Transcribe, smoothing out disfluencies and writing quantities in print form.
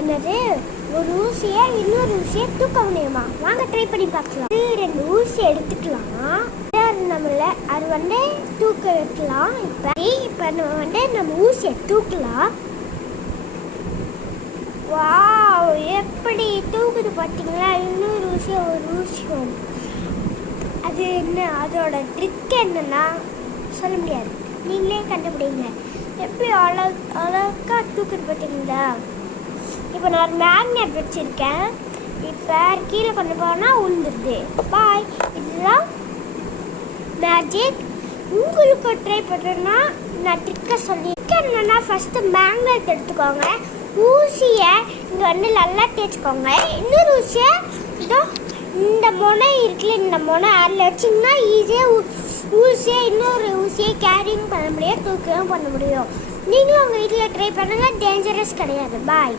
என்னது ஒரு ஊசியை இன்னொரு ஊசியை தூக்க முடியுமா? வாங்க ட்ரை பண்ணி பார்க்கலாம். 2 ஊசி எடுத்துக்கலாம். அது தூக்க வைக்கலாம். இப்போ நம்ம ஊசியை தூக்கலாம். வாவ், எப்படி தூக்குது பார்த்தீங்களா? இன்னொரு ஊசியை ஒரு ஊசியும். அது என்ன, அதோட ட்ரிக் என்னன்னா சொல்ல முடியாது, நீங்களே கண்டுபிடிங்க. எப்படி அழகா தூக்குது பார்த்தீங்களா? இப்போ நான் மேக்னெட் வச்சுருக்கேன். இப்போ கீழே கொண்டு போனால் உளுந்துருது. பாய். இதுதான் மேஜிக். உங்களுக்கு ட்ரை பண்ணுறேன்னா நான் ட்ரிக்கை சொல்லியிருக்கேன். என்னென்னா ஃபஸ்ட்டு மேக்னெட் எடுத்துக்கோங்க. ஊசியை இங்கே நல்லா தேய்ச்சிக்கோங்க. இன்னொரு ஊசியை இந்த முனை இருக்குல்ல, இந்த முனை அதில் வச்சிங்கன்னா ஈஸியாக ஊசியை இன்னொரு ஊசியை கேரியும் பண்ண முடியும், தூக்கவும் பண்ண முடியும். நீங்களும் உங்கள் வீட்டில் ட்ரை பண்ணுங்கள். டேஞ்சரஸ் கிடையாது. பாய்.